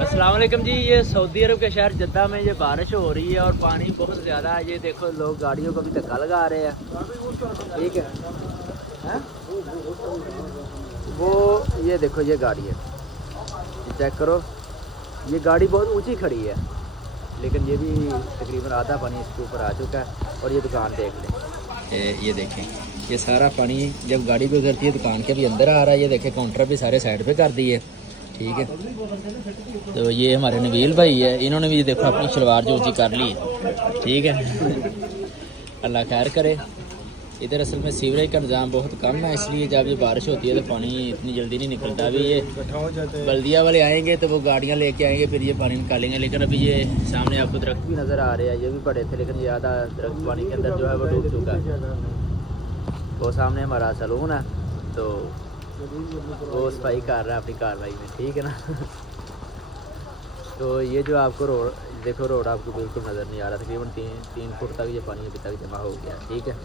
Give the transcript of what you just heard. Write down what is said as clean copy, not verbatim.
अस्सलाम वालेकुम जी। ये सऊदी अरब के शहर जद्दा में ये बारिश हो रही है और पानी बहुत ज़्यादा है। ये देखो लोग गाड़ियों को भी धक्का लगा रहे हैं। ठीक है, हैं? वो ये देखो ये गाड़ी है, चेक करो। ये गाड़ी बहुत ऊंची खड़ी है, लेकिन ये भी तकरीबन आधा पानी इसके ऊपर आ चुका है। और ये दुकान देख लें, ये देखें, ये सारा पानी जब गाड़ी पे उतरती है दुकान के भी अंदर आ रहा है। ये देखें काउंटर भी सारे साइड पे कर दिए। ठीक है, तो ये हमारे नवील भाई है, इन्होंने भी देखो अपनी शलवार जो ऊँची कर ली है। ठीक है, अल्लाह खैर करे। इधर असल में सीवरेज का निज़ाम बहुत कम है, इसलिए जब ये बारिश होती है तो पानी इतनी जल्दी नहीं निकलता। अभी ये बल्दिया वाले आएंगे तो वो गाड़ियाँ लेके आएंगे, फिर ये पानी निकालेंगे। लेकिन अभी ये सामने आपको दरख्त भी नज़र आ रहे हैं, ये भी पड़े थे, लेकिन ये आधा दरख्त पानी के अंदर जो है वो डूब चुका है। वो सामने हमारा सलून है, तो वो सफाई कर रहा है अपनी कार्रवाई में। ठीक है ना। तो ये जो आपको रोड देखो, रोड आपको बिल्कुल नज़र नहीं आ रहा। तकरीबन तीन फुट तक ये पानी अभी तक जमा हो गया। ठीक है।